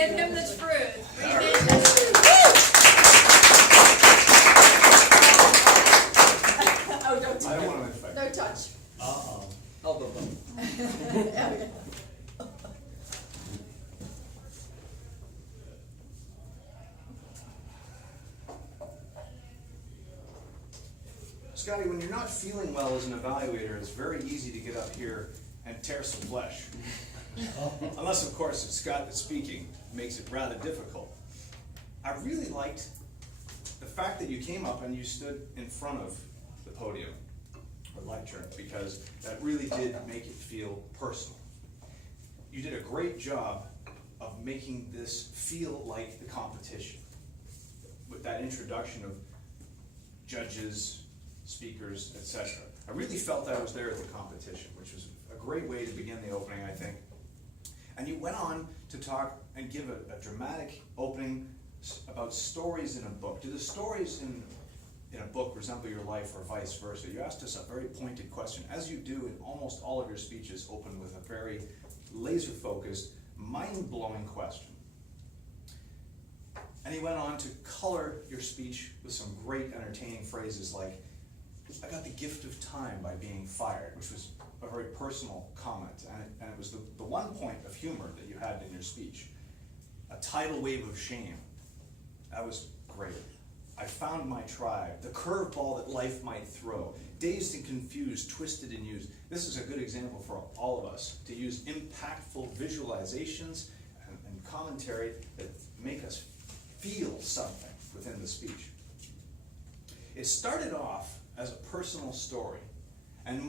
Give him the truth. Read it. Oh, don't I don't want to infect. No touch. Uh-oh. Elbow bump. Yeah. Scotty, when you're not feeling well as an evaluator, it's very easy to get up here and tear some flesh. Unless, of course, it's Scott that's speaking, makes it rather difficult. I really liked the fact that you came up and you stood in front of the podium or lecture, because that really did make it feel personal. You did a great job of making this feel like the competition with that introduction of judges, speakers, etc. I really felt I was there at the competition, which was a great way to begin the opening, I think. And you went on to talk and give a dramatic opening about stories in a book. Do the stories in a book resemble your life or vice versa? You asked us a very pointed question, as you do in almost all of your speeches, open with a very laser-focused, mind-blowing question. And he went on to color your speech with some great entertaining phrases like, I got the gift of time by being fired, which was a very personal comment, and it was the one point of humor that you had in your speech. A tidal wave of shame. That was great. I found my tribe, the curveball that life might throw, dazed and confused, twisted and used. This is a good example for all of us to use impactful visualizations and commentary that make us feel something within the speech. It started off as a personal story and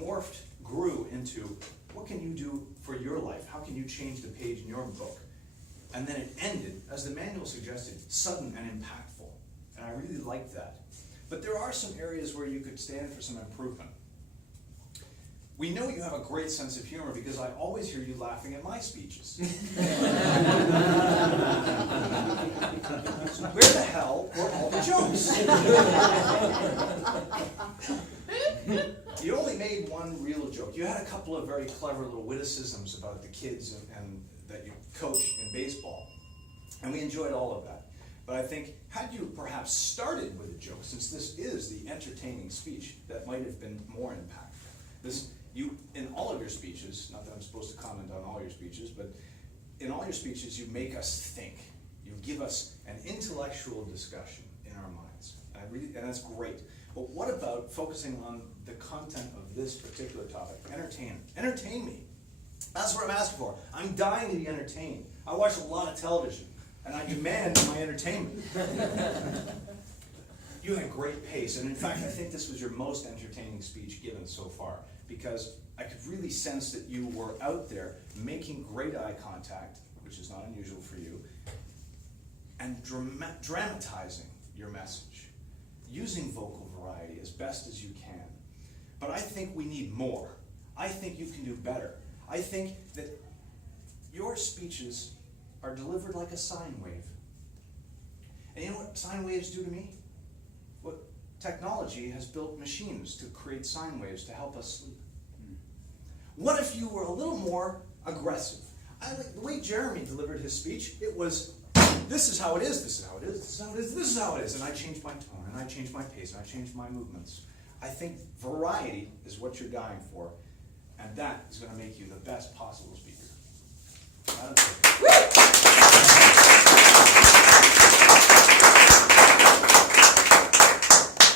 grew into what can you do for your life? How can you change the page in your book? And then it ended, as the manual suggested, sudden and impactful. And I really liked that. But there are some areas where you could stand for some improvement. We know you have a great sense of humor because I always hear you laughing at my speeches. So where the hell were all the jokes? You only made one real joke. You had a couple of very clever little witticisms about the kids and that you coach in baseball. And we enjoyed all of that. But I think, had you perhaps started with a joke, since this is the entertaining speech, that might have been more impactful. You, in all of your speeches, not that I'm supposed to comment on all your speeches, but in all your speeches you make us think. You give us an intellectual discussion in our minds. And that's great. But what about focusing on the content of this particular topic? Entertain me. That's what I'm asking for. I'm dying to be entertained. I watch a lot of television, and I demand my entertainment. You had great pace, and in fact, I think this was your most entertaining speech given so far, because I could really sense that you were out there making great eye contact, which is not unusual for you, and dramatizing your message, using vocal variety as best as you can. But I think we need more. I think you can do better. I think that your speeches are delivered like a sine wave. And you know what sine waves do to me? What technology has built machines to create sine waves to help us sleep. What if you were a little more aggressive? The way Jeremy delivered his speech, it was, this is how it is, this is how it is, this is how it is, this is how it is. And I changed my tone, and I changed my pace, and I changed my movements. I think variety is what you're dying for, and that is going to make you the best possible speaker.